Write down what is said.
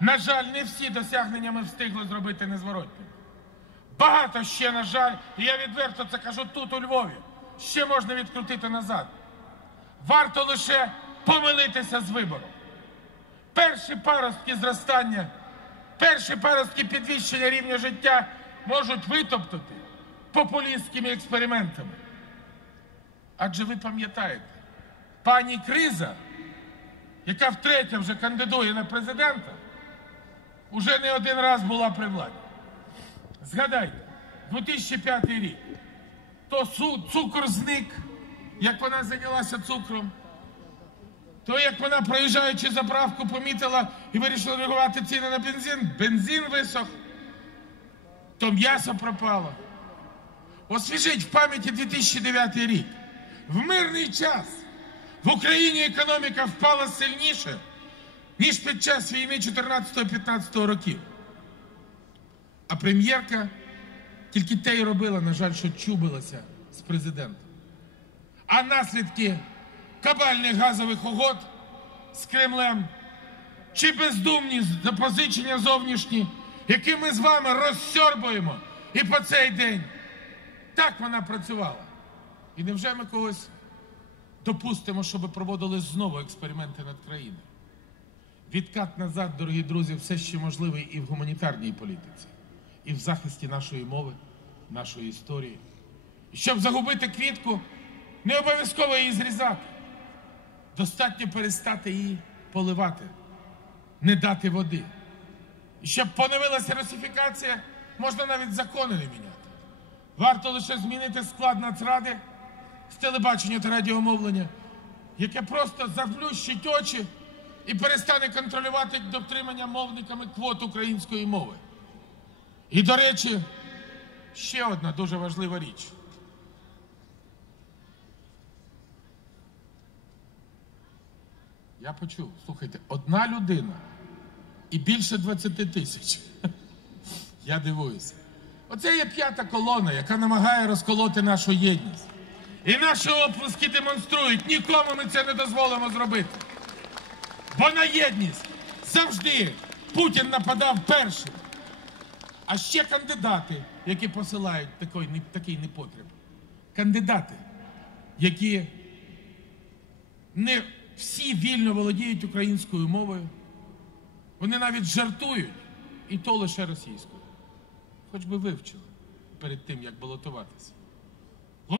На жаль, не всі досягнення ми встигли зробити незворотніми. Багато ще, на жаль, і я відверто це кажу тут, у Львові. Ще можна відкрутити назад. Варто лише помилитися з вибором. Перші паростки зростання, перші паростки підвищення рівня життя можуть витоптати популістськими експериментами. Адже ви пам'ятаєте, пані Криза, яка втретє вже кандидує на президента, уже не один раз була при владі. Згадайте, 2005 рік. То цукор зник, як вона зайнялася цукром. То як вона, проїжджаючи заправку, помітила і вирішила регулювати ціни на бензин, бензин висох, то м'ясо пропало. Освіжіть в пам'яті 2009 рік. В мирний час в Україні економіка впала сильніше, ніж під час війни 14-15 років. А прем'єрка тільки те й робила, на жаль, що чубилася з президентом. А наслідки кабальних газових угод з Кремлем чи бездумні запозичення зовнішні, які ми з вами розсьорбуємо і по цей день. Так вона працювала. І невже ми когось допустимо, щоб проводили знову експерименти над країною? Відкат назад, дорогі друзі, все ще можливий і в гуманітарній політиці, і в захисті нашої мови, нашої історії. І щоб загубити квітку, не обов'язково її зрізати. Достатньо перестати її поливати, не дати води. І щоб поновилася русифікація, можна навіть закони не міняти. Варто лише змінити склад нацради з телебачення та радіомовлення, яке просто заплющить очі і перестане контролювати дотримання мовниками квот української мови. І, до речі, ще одна дуже важлива річ. Я почув, слухайте, одна людина і більше 20 тисяч. Я дивуюся. Оце є п'ята колона, яка намагає розколоти нашу єдність. І наші оплески демонструють, нікому ми це не дозволимо зробити. Бо на єдність завжди Путін нападав першим. А ще кандидати, які посилають такий, такий непотріб. Кандидати, які не всі вільно володіють українською мовою. Вони навіть жартують, і то лише російською. Хоч би вивчили перед тим, як балотуватися.